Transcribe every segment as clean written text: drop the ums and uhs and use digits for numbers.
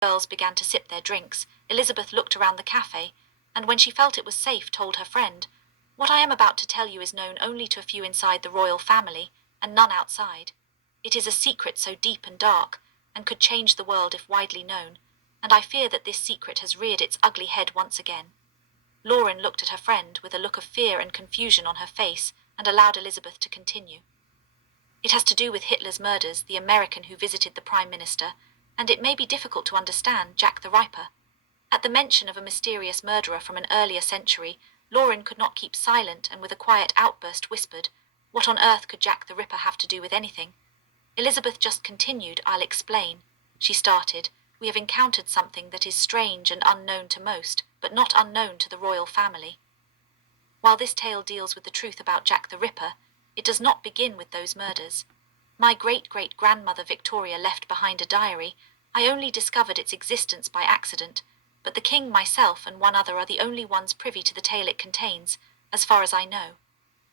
girls began to sip their drinks, Elizabeth looked around the cafe, and when she felt it was safe, told her friend, "What I am about to tell you is known only to a few inside the royal family, and none outside. It is a secret so deep and dark, and could change the world if widely known, and I fear that this secret has reared its ugly head once again." Lauren looked at her friend with a look of fear and confusion on her face, and allowed Elizabeth to continue. "It has to do with Hitler's murders, the American who visited the Prime Minister, and it may be difficult to understand, Jack the Ripper." At the mention of a mysterious murderer from an earlier century, Lauren could not keep silent and with a quiet outburst whispered, "What on earth could Jack the Ripper have to do with anything?" Elizabeth just continued, "I'll explain." She started, "We have encountered something that is strange and unknown to most, but not unknown to the royal family. While this tale deals with the truth about Jack the Ripper, it does not begin with those murders. My great-great-grandmother Victoria left behind a diary. I only discovered its existence by accident, but the king, myself, and one other are the only ones privy to the tale it contains, as far as I know.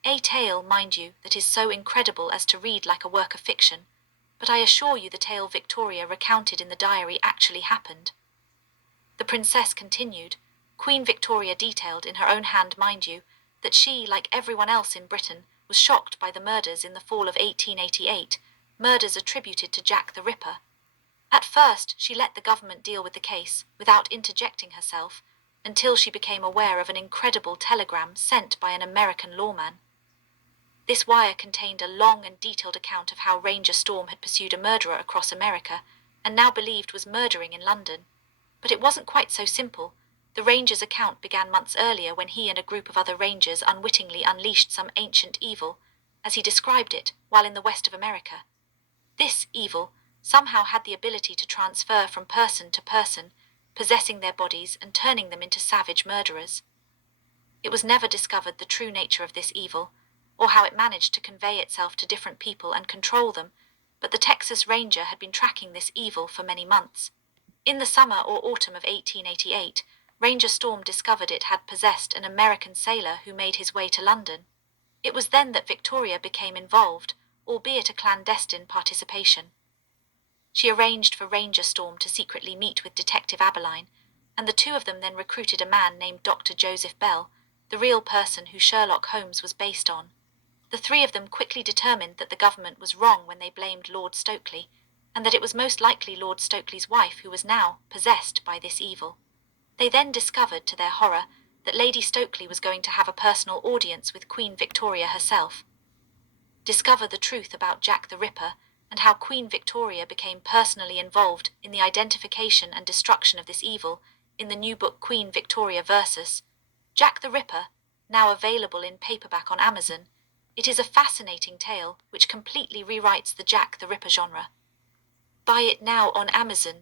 A tale, mind you, that is so incredible as to read like a work of fiction, but I assure you the tale Victoria recounted in the diary actually happened." The princess continued. Queen Victoria detailed, in her own hand mind you, that she, like everyone else in Britain, was shocked by the murders in the fall of 1888, murders attributed to Jack the Ripper. At first, she let the government deal with the case, without interjecting herself, until she became aware of an incredible telegram sent by an American lawman. This wire contained a long and detailed account of how Ranger Storm had pursued a murderer across America, and now believed was murdering in London. But it wasn't quite so simple. The Ranger's account began months earlier when he and a group of other Rangers unwittingly unleashed some ancient evil, as he described it, while in the west of America. This evil somehow had the ability to transfer from person to person, possessing their bodies and turning them into savage murderers. It was never discovered the true nature of this evil, or how it managed to convey itself to different people and control them, but the Texas Ranger had been tracking this evil for many months. In the summer or autumn of 1888, Ranger Storm discovered it had possessed an American sailor who made his way to London. It was then that Victoria became involved, albeit a clandestine participation. She arranged for Ranger Storm to secretly meet with Detective Aberline, and the two of them then recruited a man named Dr. Joseph Bell, the real person who Sherlock Holmes was based on. The three of them quickly determined that the government was wrong when they blamed Lord Stokely, and that it was most likely Lord Stokely's wife who was now possessed by this evil. They then discovered, to their horror, that Lady Stokely was going to have a personal audience with Queen Victoria herself. Discover the truth about Jack the Ripper, and how Queen Victoria became personally involved in the identification and destruction of this evil in the new book Queen Victoria vs. Jack the Ripper, now available in paperback on Amazon. It is a fascinating tale which completely rewrites the Jack the Ripper genre. Buy it now on Amazon.